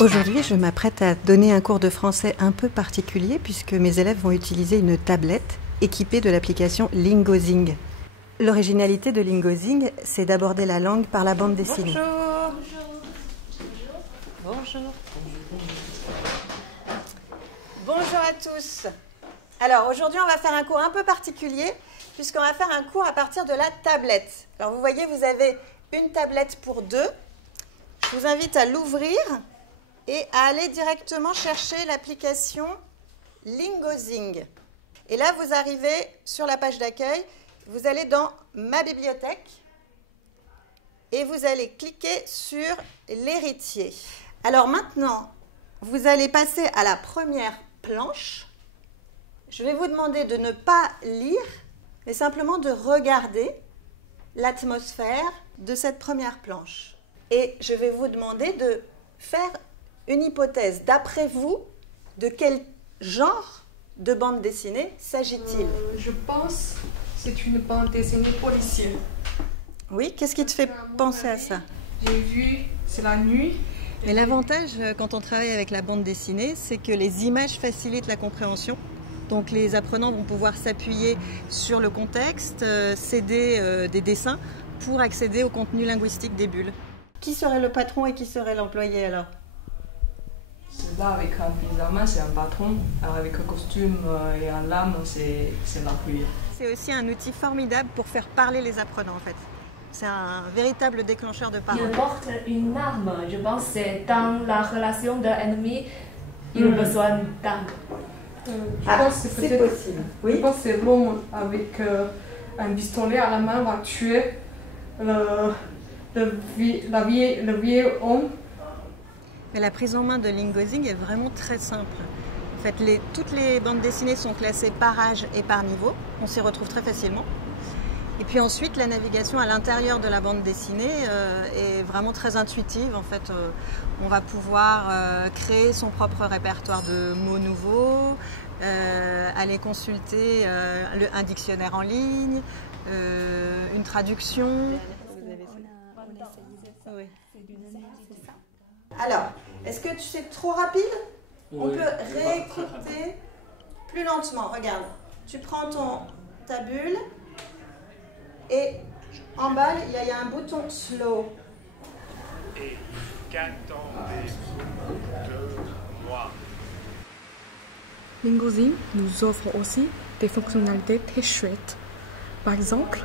Aujourd'hui, je m'apprête à donner un cours de français un peu particulier puisque mes élèves vont utiliser une tablette équipée de l'application Lingozing. L'originalité de Lingozing, c'est d'aborder la langue par la bande dessinée. Bonjour. Bonjour. Bonjour à tous. Alors aujourd'hui, on va faire un cours un peu particulier puisqu'on va faire un cours à partir de la tablette. Alors vous voyez, vous avez une tablette pour deux. Je vous invite à l'ouvrir et à aller directement chercher l'application Lingozing. Et là, vous arrivez sur la page d'accueil, vous allez dans Ma bibliothèque et vous allez cliquer sur l'héritier. Alors maintenant, vous allez passer à la première planche. Je vais vous demander de ne pas lire, mais simplement de regarder l'atmosphère de cette première planche. Et je vais vous demander de faire une hypothèse. D'après vous, de quel genre de bande dessinée s'agit-il? Je pense que c'est une bande dessinée policière. Oui, qu'est-ce qui te fait penser à ça? J'ai vu, c'est la nuit. Mais l'avantage quand on travaille avec la bande dessinée, c'est que les images facilitent la compréhension. Donc les apprenants vont pouvoir s'appuyer sur le contexte, céder des dessins pour accéder au contenu linguistique des bulles. Qui serait le patron et qui serait l'employé alors? Là, avec un pyjama, c'est un patron. Avec un costume et un lame, c'est l'employé. C'est aussi un outil formidable pour faire parler les apprenants en fait. C'est un véritable déclencheur de parole. Il porte une arme. Je pense que c'est dans la relation d'ennemis, il a besoin d'armes. Je pense que c'est possible. Oui. Je pense que c'est l'homme avec un pistolet à la main va tuer le vieil homme. Mais la prise en main de Lingozing est vraiment très simple. En fait, toutes les bandes dessinées sont classées par âge et par niveau. On s'y retrouve très facilement. Et puis ensuite, la navigation à l'intérieur de la bande dessinée est vraiment très intuitive. En fait, on va pouvoir créer son propre répertoire de mots nouveaux, aller consulter un dictionnaire en ligne, une traduction. Oui. Alors, est-ce que c'est trop rapide? On peut réécouter plus lentement. Regarde, tu prends ta bulle et en bas, il y a un bouton slow. Et qu'attendez-vous de moi? Lingozing nous offre aussi des fonctionnalités très chouettes. Par exemple,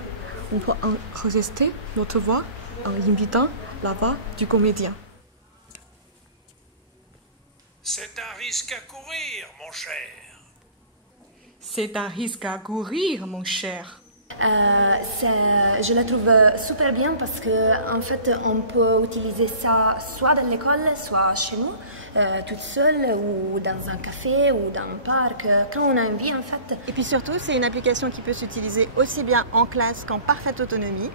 on peut enregistrer notre voix en imitant la voix du comédien. C'est un risque à courir, mon cher. C'est un risque à courir, mon cher. Je la trouve super bien parce qu'en fait, on peut utiliser ça soit dans l'école, soit chez nous, toute seule, ou dans un café, ou dans un parc, quand on a envie en fait. Et puis surtout, c'est une application qui peut s'utiliser aussi bien en classe qu'en parfaite autonomie.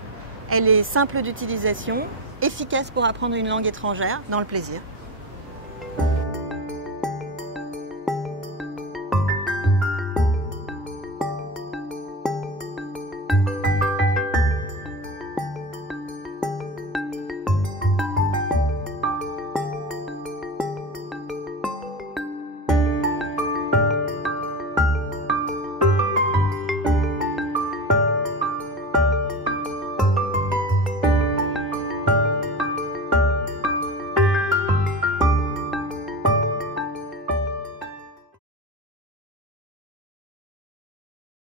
Elle est simple d'utilisation, efficace pour apprendre une langue étrangère, dans le plaisir.